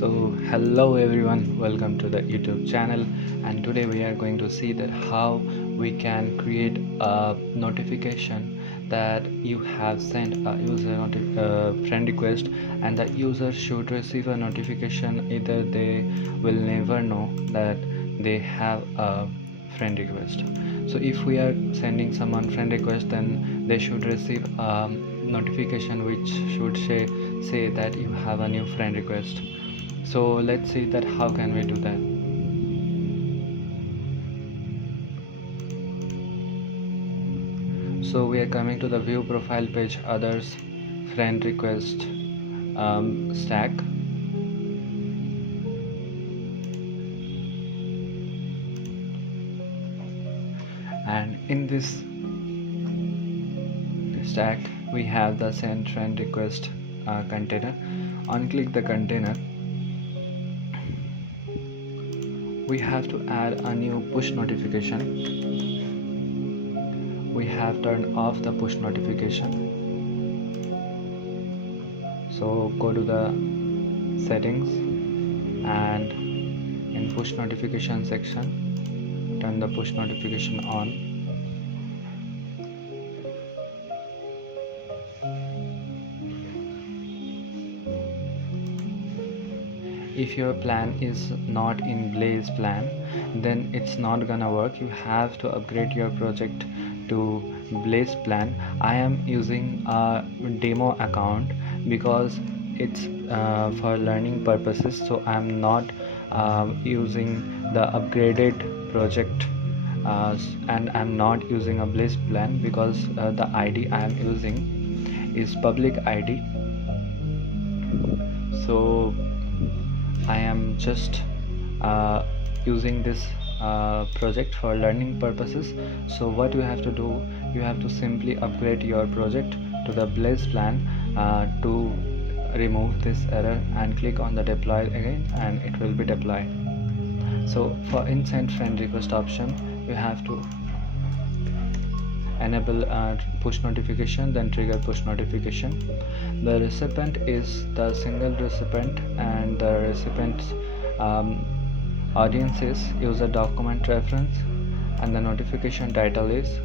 So hello everyone, welcome to the YouTube channel, and today we are going to see that how we can create a notification that you have sent a user friend request, and the user should receive a notification. Either they will never know that they have a friend request. So if we are sending someone friend request, then they should receive a notification which should say that you have a new friend request. So let's see that how can we do that. So we are coming to the view profile page, others, friend request, stack, and in this stack we have the send friend request container. Unclick the container. We have to add a new push notification. We have turned off the push notification. So go to the settings, and in push notification section turn the push notification on. If your plan is not in Blaze plan, then it's not gonna work. You have to upgrade your project to Blaze plan. I am using a demo account because it's for learning purposes, so I'm not using the upgraded project, and I'm not using a Blaze plan because the ID I am using is public ID. So I am just using this project for learning purposes. So what you have to do, you have to simply upgrade your project to the Blaze plan to remove this error, and click on the deploy again, and it will be deployed. So for instant friend request option, you have to enable push notification, then trigger push notification. The recipient is the single recipient, and the recipient's audience is user document reference, and the notification title is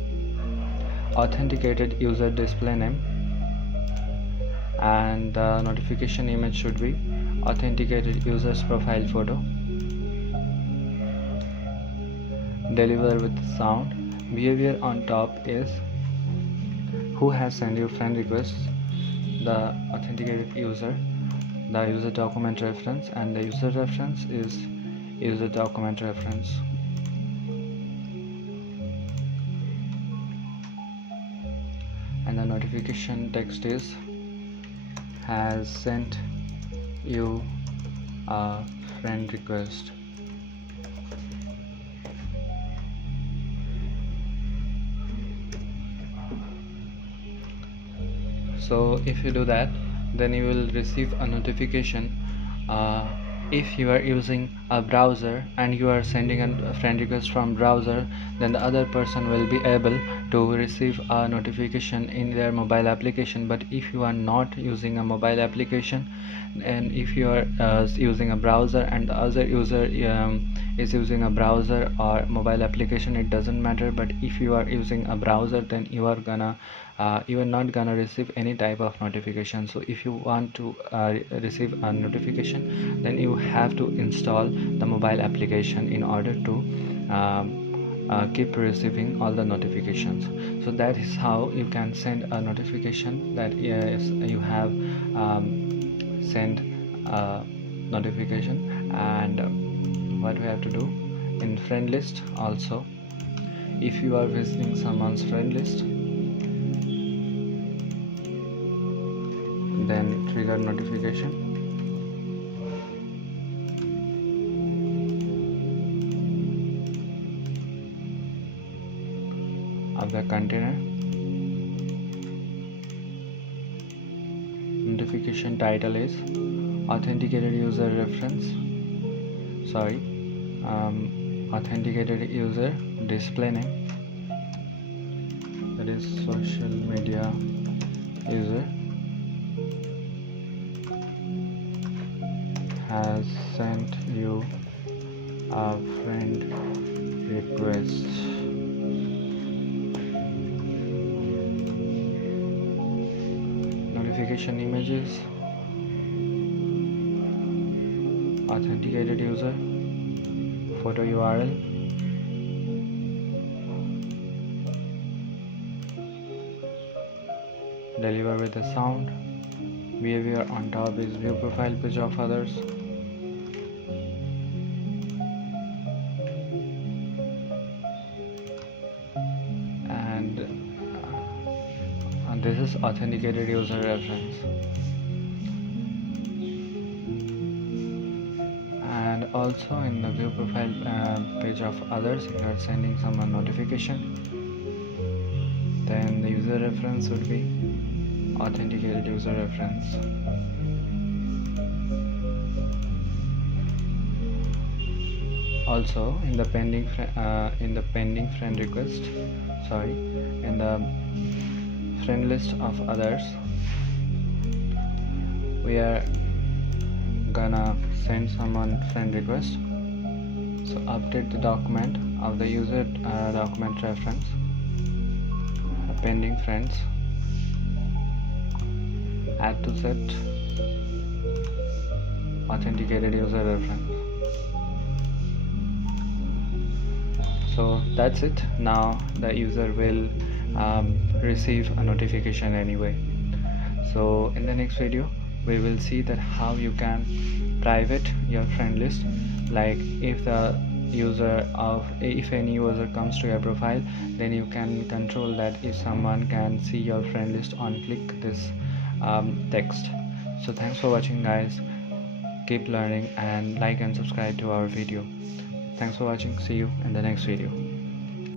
authenticated user display name, and the notification image should be authenticated user's profile photo. Deliver with sound. Behavior on top is who has sent you friend requests, the authenticated user, the user document reference, and the user reference is user document reference. And the notification text is has sent you a friend request. So if you do that, then you will receive a notification. If you are using a browser and you are sending a friend request from browser, then the other person will be able to receive a notification in their mobile application. But if you are not using a mobile application, and if you are using a browser and the other user is using a browser or mobile application, it doesn't matter. But if you are using a browser, then you are not gonna receive any type of notification. So if you want to receive a notification, then you have to install the mobile application in order to keep receiving all the notifications. So that is how you can send a notification that yes, you have sent a notification. And what we have to do in friend list also, if you are visiting someone's friend list, then trigger notification. Of the container, notification title is authenticated user reference, authenticated user display name, that is social media user, has sent you a friend request. Notification images, authenticated user, photo URL, deliver with a sound. Behavior on top is view profile page of others. And this is authenticated user reference. And also in the view profile page of others, if you are sending someone notification, then the user reference would be authenticated user reference. Also in the pending friend request, in the friend list of others, we are gonna send someone friend request. So update the document of the user document reference, pending friends, add to set authenticated user reference. So that's it. Now the user will receive a notification anyway. So in the next video we will see that how you can private your friend list. Like if any user comes to your profile, then you can control that if someone can see your friend list on click this text. So thanks for watching guys, keep learning and like and subscribe to our video. Thanks for watching, see you in the next video.